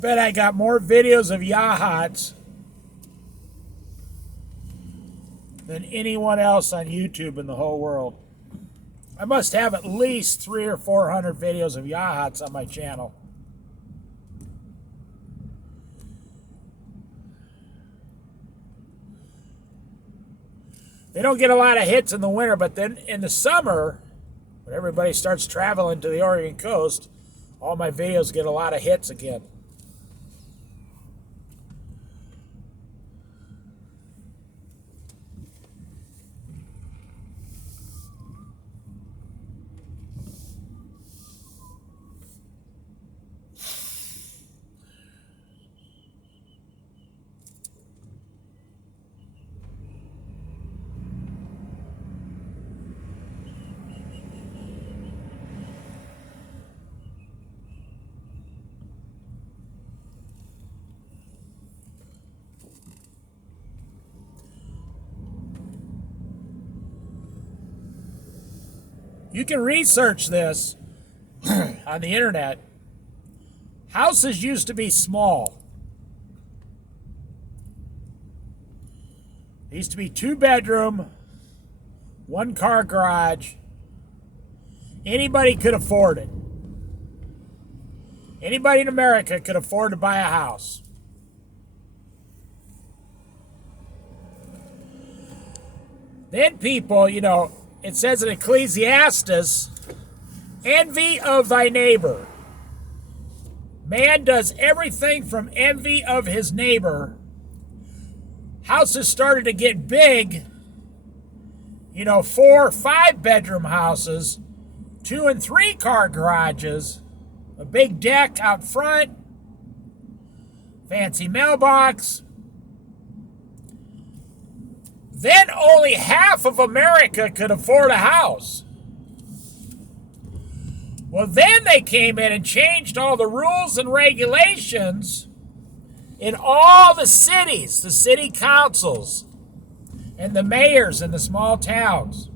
bet I got more videos of yachts than anyone else on YouTube in the whole world. I must have at least 300 or 400 videos of yachts on my channel. They don't get a lot of hits in the winter, but then in the summer, when everybody starts traveling to the Oregon coast, all my videos get a lot of hits again. You can research this on the internet. Houses used to be small. They used to be 2-bedroom, 1-car garage. Anybody could afford it. Anybody in America could afford to buy a house. Then people, it says in Ecclesiastes, envy of thy neighbor. Man does everything from envy of his neighbor. Houses started to get big, 4 or 5-bedroom houses, 2 and 3-car garages, a big deck out front, fancy mailbox. Then only half of America could afford a house. Well, then they came in and changed all the rules and regulations in all the cities, the city councils, and the mayors in the small towns.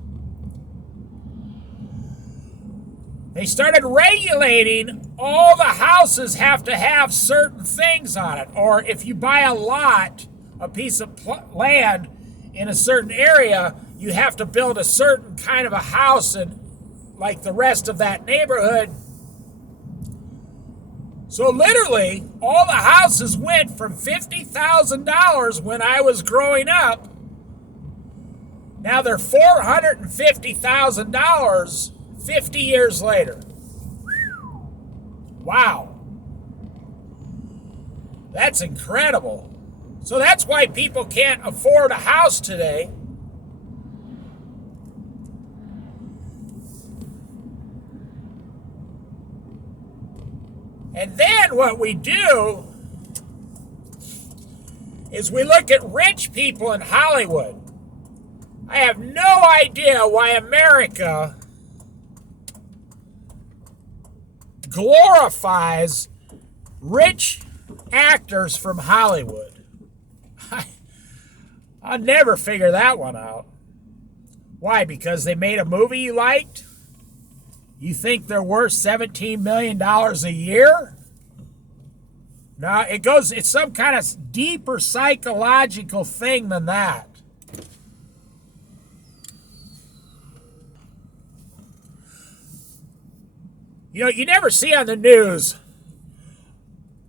They started regulating all the houses have to have certain things on it. Or if you buy a lot, a piece of land, in a certain area, you have to build a certain kind of a house and like the rest of that neighborhood. So literally, all the houses went from $50,000 when I was growing up. Now they're $450,000 50 years later. Wow. That's incredible. So that's why people can't afford a house today. And then what we do is we look at rich people in Hollywood. I have no idea why America glorifies rich actors from Hollywood. I'll never figure that one out. Why? Because they made a movie you liked? You think they're worth $17 million a year? No, it's some kind of deeper psychological thing than that. You never see on the news,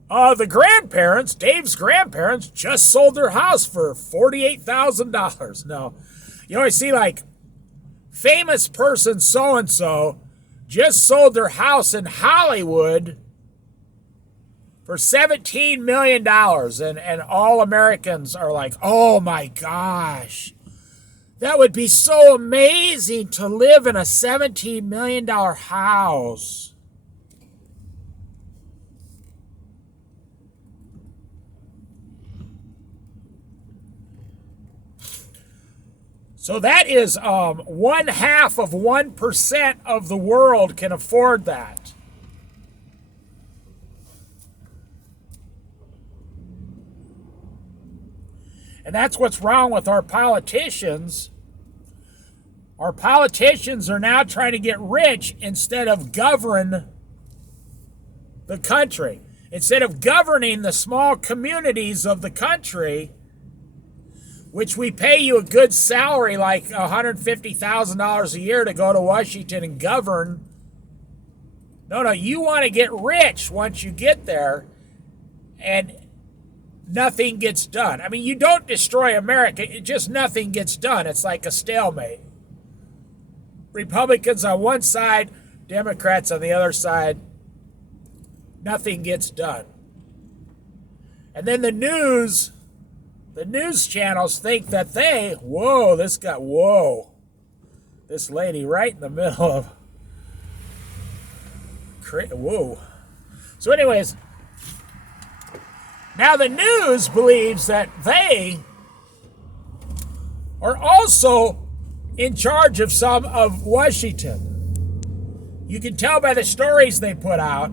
the grandparents, Dave's grandparents, just sold their house for $48,000. No. You always see like famous person so-and-so just sold their house in Hollywood for $17 million. And all Americans are like, oh my gosh, that would be so amazing to live in a $17 million house. So that is 0.5% of the world can afford that. And that's what's wrong with our politicians. Our politicians are now trying to get rich instead of govern the country. instead of governing the small communities of the country, which we pay you a good salary, like $150,000 a year to go to Washington and govern. No, you want to get rich once you get there, and nothing gets done. I mean, you don't destroy America, just nothing gets done. It's like a stalemate. Republicans on one side, Democrats on the other side, nothing gets done. And then the news channels think that this lady right in the middle of, whoa. So anyways, now the news believes that they are also in charge of some of Washington. You can tell by the stories they put out.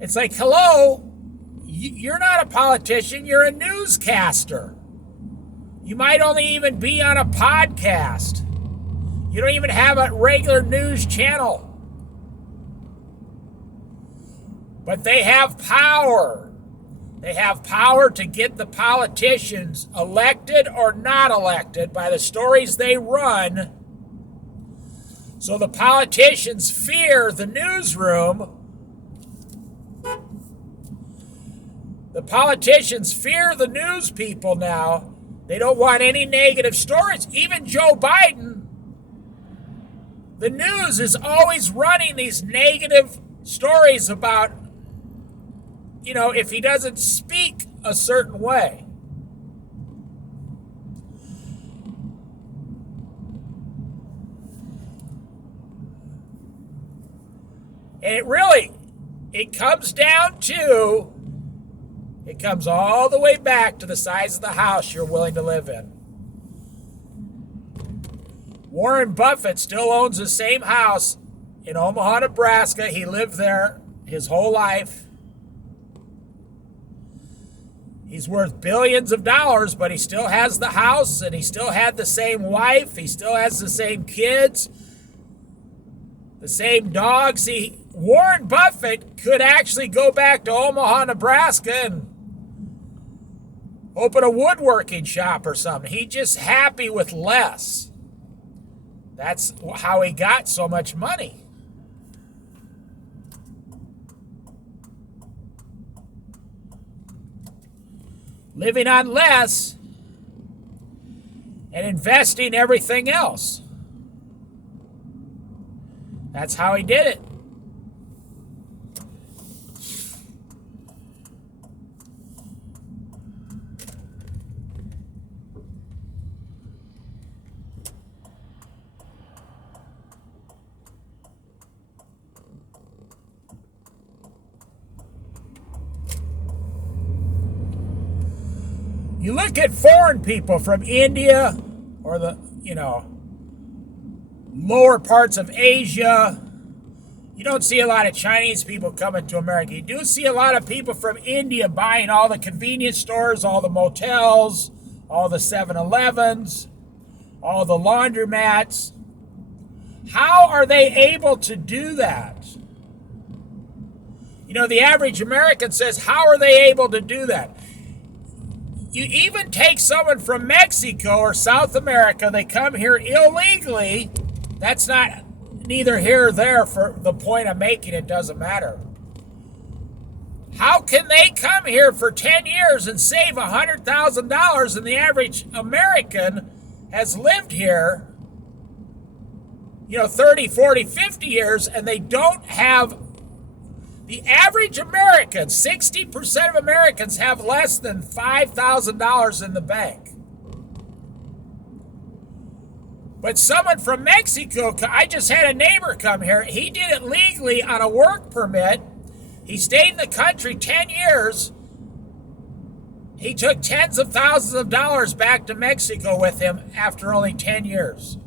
It's like, hello, you're not a politician, you're a newscaster. You might only even be on a podcast. You don't even have a regular news channel. But they have power. They have power to get the politicians elected or not elected by the stories they run. So the politicians fear the newsroom. The politicians fear the news people now. They don't want any negative stories. Even Joe Biden, the news is always running these negative stories about, if he doesn't speak a certain way. And it comes all the way back to the size of the house you're willing to live in. Warren Buffett still owns the same house in Omaha, Nebraska. He lived there his whole life. He's worth billions of dollars, but he still has the house, and he still had the same wife. He still has the same kids, the same dogs. Warren Buffett could actually go back to Omaha, Nebraska and open a woodworking shop or something. He's just happy with less. That's how he got so much money. Living on less and investing everything else. That's how he did it. You look at foreign people from India or the, lower parts of Asia. You don't see a lot of Chinese people coming to America. You do see a lot of people from India buying all the convenience stores, all the motels, all the 7-Elevens, all the laundromats. How are they able to do that? The average American says, how are they able to do that? You even take someone from Mexico or South America, they come here illegally. That's neither here or there. For the point I'm making, it doesn't matter. How can they come here for 10 years and save $100,000 and the average American has lived here, 30, 40, 50 years, and they don't have. The average American, 60% of Americans have less than $5,000 in the bank. But someone from Mexico, I just had a neighbor come here. He did it legally on a work permit. He stayed in the country 10 years. He took tens of thousands of dollars back to Mexico with him after only 10 years.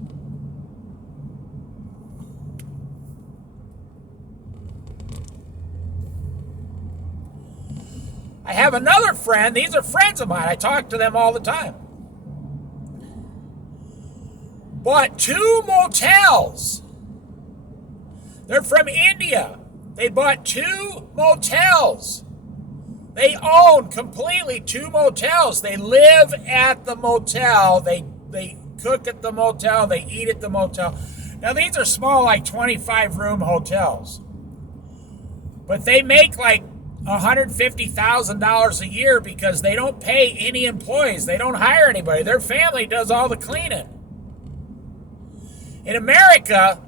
I have another friend. These are friends of mine. I talk to them all the time. Bought 2 motels. They're from India. They bought 2 motels. They own completely 2 motels. They live at the motel. They cook at the motel. They eat at the motel. Now, these are small, like 25-room hotels. But they make like $150,000 a year because they don't pay any employees. They don't hire anybody. Their family does all the cleaning. In America,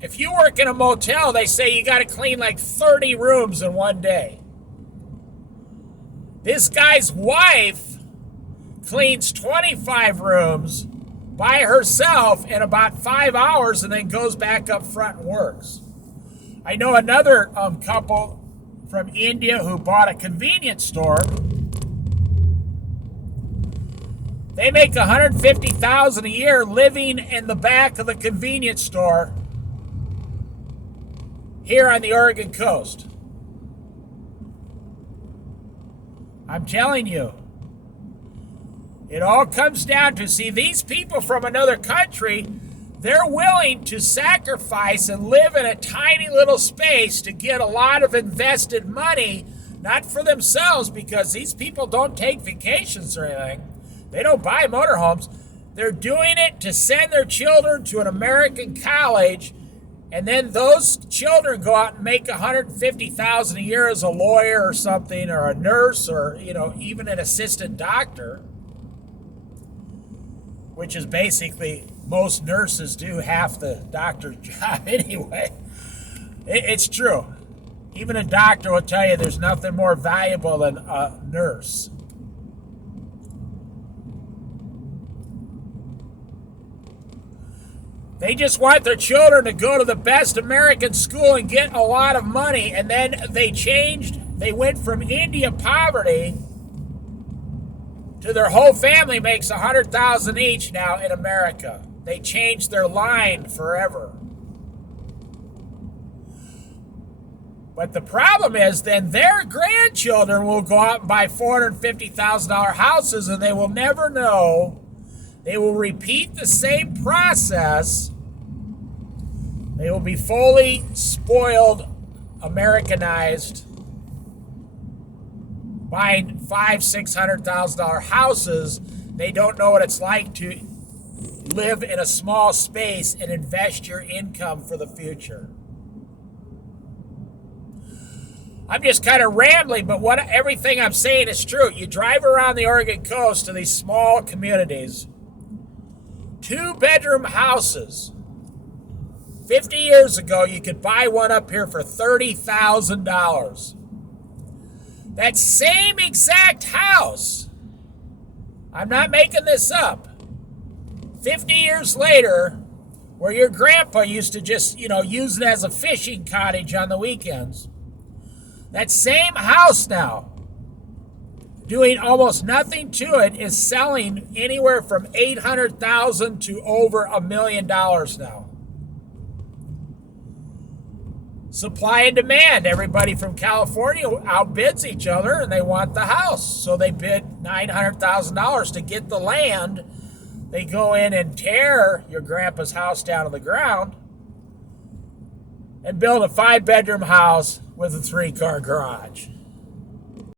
if you work in a motel, they say you got to clean like 30 rooms in one day. This guy's wife cleans 25 rooms by herself in about 5 hours and then goes back up front and works. I know another couple from India who bought a convenience store. They make $150,000 a year living in the back of the convenience store here on the Oregon coast. I'm telling you, it all comes down to, see, these people from another country, they're willing to sacrifice and live in a tiny little space to get a lot of invested money, not for themselves, because these people don't take vacations or anything. They don't buy motorhomes. They're doing it to send their children to an American college, and then those children go out and make $150,000 a year as a lawyer or something, or a nurse, or even an assistant doctor, which is basically, most nurses do half the doctor's job anyway. It's true. Even a doctor will tell you there's nothing more valuable than a nurse. They just want their children to go to the best American school and get a lot of money, and then they changed. They went from India poverty to their whole family makes $100,000 each now in America. They changed their line forever. But the problem is then their grandchildren will go out and buy $450,000 houses, and they will never know. They will repeat the same process. They will be fully spoiled, Americanized, buying $500,000-$600,000 houses. They don't know what it's like to live in a small space and invest your income for the future. I'm just kind of rambling, but everything I'm saying is true. You drive around the Oregon coast to these small communities, 2-bedroom houses. 50 years ago, you could buy one up here for $30,000. That same exact house, I'm not making this up, 50 years later, where your grandpa used to just, use it as a fishing cottage on the weekends, that same house now, doing almost nothing to it, is selling anywhere from $800,000 to over $1 million now. Supply and demand. Everybody from California outbids each other, and they want the house. So they bid $900,000 to get the land. They go in and tear your grandpa's house down to the ground and build a 5-bedroom house with a 3-car garage.